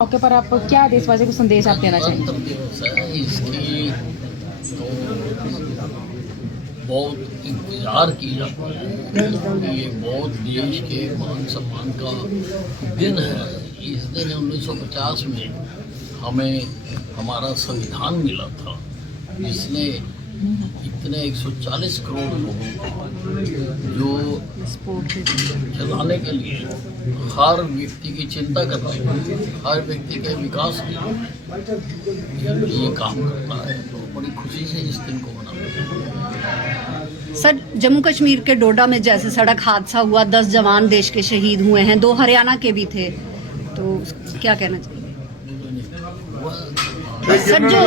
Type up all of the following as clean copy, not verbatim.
मौके पर आप क्या देशवासियों को संदेश आप देना चाहेंगे? दिवस है इसकी तो बहुत इंतजार की जाता है। ये बहुत देश के मान सम्मान का दिन है। इस दिन 1950 में हमें हमारा संविधान मिला था, जिसने इतने 140 करोड़ लोगों को जो चलाने के लिए हर व्यक्ति की चिंता करता है, हर व्यक्ति के विकास के लिए ये काम करता है, तो बड़ी खुशी से इस दिन को मनाते हैं। सर, जम्मू कश्मीर के डोडा में जैसे सड़क हादसा हुआ, 10 जवान देश के शहीद हुए हैं, 2 हरियाणा के भी थे, तो क्या कहना चाहिए? सर, जो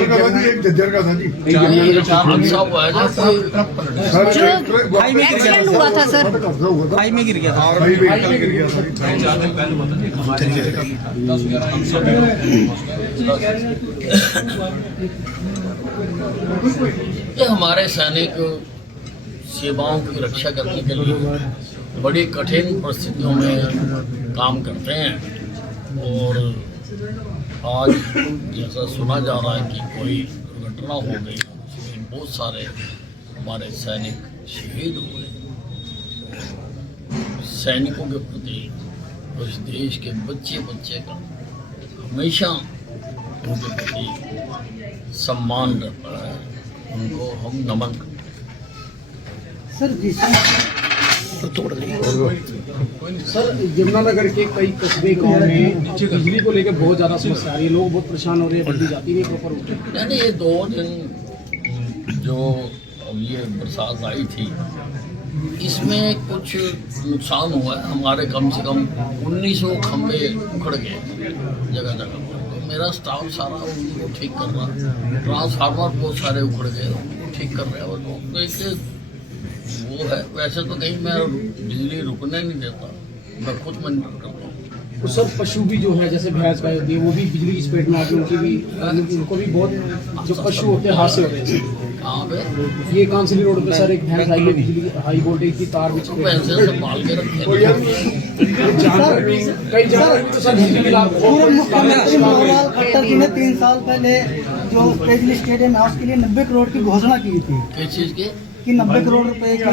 एक्सीडेंट हुआ था सर, खाई में गिर गया था। ये हमारे सैनिक सेवाओं की रक्षा करने के लिए बड़ी कठिन परिस्थितियों में काम करते हैं, और आज जैसा सुना जा रहा है कि कोई दुर्घटना हो गई, उसमें बहुत सारे हमारे सैनिक शहीद हुए। सैनिकों के प्रति उस देश के बच्चे का हमेशा उनके प्रति सम्मान रहता है, उनको हम नमन करते हैं। सर, यमुनानगर के कई कस्बे गाँव में बिजली को लेकर बहुत ज्यादा समस्या आ रही है, लोग बहुत परेशान हो रहे हैं, बिजली जाती नहीं प्रॉपर। यानी ये 2 दिन जो अब ये बरसात आई थी, इसमें कुछ नुकसान हुआ है। हमारे कम से कम 1900 खंभे उखड़ गए जगह जगह पर, तो मेरा स्टाफ सारा उनको ठीक कर रहा है। ट्रांसफार्मर बहुत सारे उखड़ गए, उनको ठीक कर रहे हैं। और देखिए वो है, वैसे तो कहीं मैं बिजली रुकने नहीं देता, मैं खुद मॉनिटर करता हूँ। तो सर, पशु भी जो है जैसे भैंस गाय होती है, वो भी बिजली की चपेट में आती है, उनको भी बहुत जो पशु होते हैं हादसे होते हैं। कहाँ पे? ये कांसली रोड पे सर एक भैंस आई है, बिजली हाई वोल्टेज की तार तो पैसे संभाल के रखे। जानवर भी कई जानवर भी तो सर बिजली के खिलाफ। मुख्यमंत्री मनोहर खट्टर जी ने 3 साल पहले जो बिजली स्टेडियम है उसके लिए 90 करोड़ की घोषणा की थी किस चीज़ के? कि 90 करोड़ रुपए के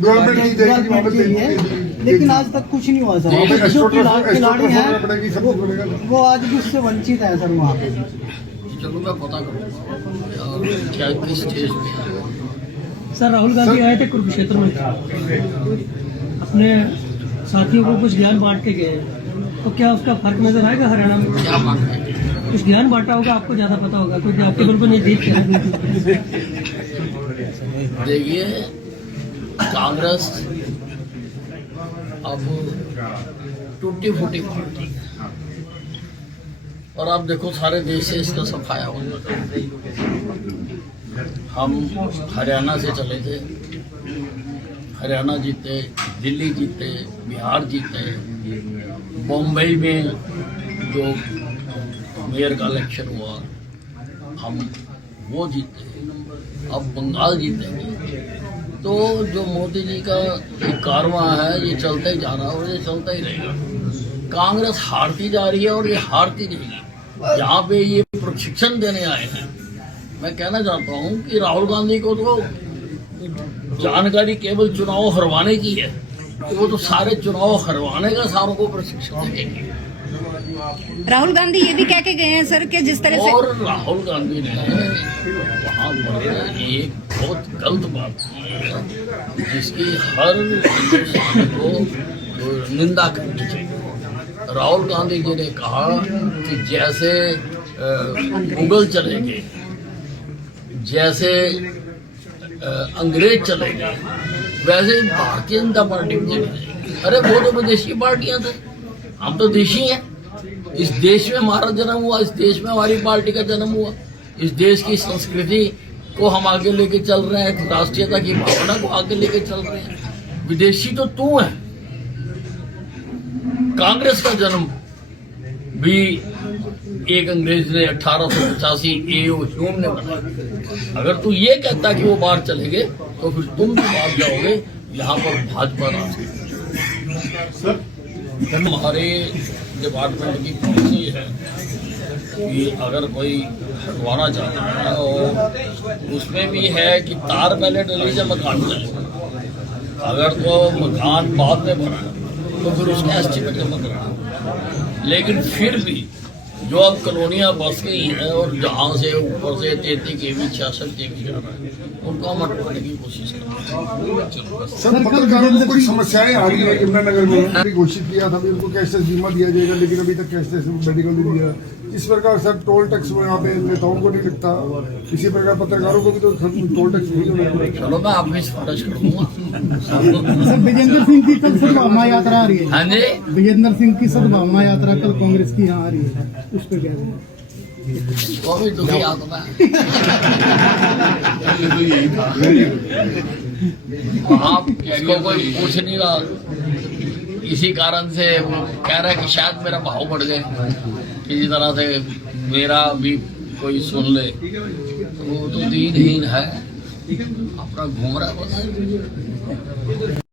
गवर्नमेंट के लिए, लेकिन आज तक कुछ नहीं हुआ सर। जो खिलाड़ी हैं वो आज भी उससे वंचित है सर वहाँ पे। चलो मैं पता करूँगा क्या किस स्टेज में है। सर, राहुल गांधी आए थे कुरुक्षेत्र में, अपने साथियों को कुछ ज्ञान बांट के गए, तो क्या उसका फर्क नजर आएगा हरियाणा में? क्या बात? कुछ ज्ञान बांटा होगा, आपको ज्यादा पता होगा क्योंकि आपके बिल्कुल नजदीक है। देखिए, कांग्रेस अब टूटी फूटी पार्टी है, और आप देखो सारे देश से इसका सफाया होता है। हम हरियाणा से चले थे, हरियाणा जीते, दिल्ली जीते, बिहार जीते, बम्बई में जो मेयर का इलेक्शन हुआ हम वो जीते, अब बंगाल जीतेंगे। तो जो मोदी जी का एक कारवां है, ये चलता ही जा रहा है और ये चलता ही रहेगा। कांग्रेस हारती जा रही है और ये हारती रहेगी। जहाँ पे ये प्रशिक्षण देने आए हैं, मैं कहना चाहता हूँ कि राहुल गांधी को तो जानकारी केवल चुनाव हरवाने की है, वो तो सारे चुनाव हरवाने का सारों को प्रशिक्षण देंगे। राहुल गांधी ये भी कह के गए हैं सर कि जिस तरह से, और राहुल गांधी ने वहाँ पर एक बहुत गलत बात की है, जिसकी हर हिंदुस्तानी को निंदा करनी चाहिए। राहुल गांधी जी ने कहा कि जैसे मुगल चले गए, जैसे अंग्रेज चले गए, वैसे ही भारतीय जनता पार्टी भी चली गई। अरे वो तो विदेशी पार्टियां थे, हम तो देशी हैं। इस देश में हमारा जन्म हुआ, इस देश में हमारी पार्टी का जन्म हुआ, इस देश की संस्कृति को हम आगे लेके चल रहे हैं, राष्ट्रीयता की भावना को आगे लेके चल रहे हैं। विदेशी तो तू है। कांग्रेस का जन्म भी एक अंग्रेज ने 1885 ए.ओ. ह्यूम ने बनाया। अगर तू ये कहता कि वो बाहर चले गए, तो फिर तुम भी बाहर जाओगे, यहाँ पर भाजपा राज। हमारे डिपार्टमेंट की पॉलिसी ये है कि अगर कोई हटवाना चाहता है और उसमें भी है कि तार पहले डली से मकान पहले, अगर तो मकान बाद में बना तो फिर उसका एस्टिमेट जमा कराना। लेकिन फिर भी जो अब कॉलोनियाँ बस गई हैं और जहाँ से ऊपर से 33 kV 66 kV आ रहा है, उनको हम हटवाने की कोशिश कर रहे हैं। सर पत्रकारों को कुछ समस्याएं आ रही है यमुनानगर में, अभी घोषित किया था उनको कैशलेस बीमा दिया जाएगा, लेकिन अभी तक कैशलेस मेडिकल नहीं दिया। इस प्रकार सर टोल टैक्स यहाँ पे नेताओं को नहीं लगता, इसी प्रकार पत्रकारों को भी तो टोल टैक्स नहीं होना। चलो मैं आपकी सिफारिश करूँगा। सर विजेंद्र सिंह की कल सद्भावना यात्रा आ रही है। हाँ जी, विजेंद्र सिंह की सद्भावना यात्रा कल कांग्रेस की यहाँ आ रही है, उस पर क्या कहें? वो भी दुखी आत्मा है। आप इसको कोई पूछ नहीं रहा, इसी कारण से वो कह रहा है कि शायद मेरा भाव बढ़ गए, किसी तरह से मेरा भी कोई सुन ले। वो तो दीनहीन है, अपना घूम रहा है बस।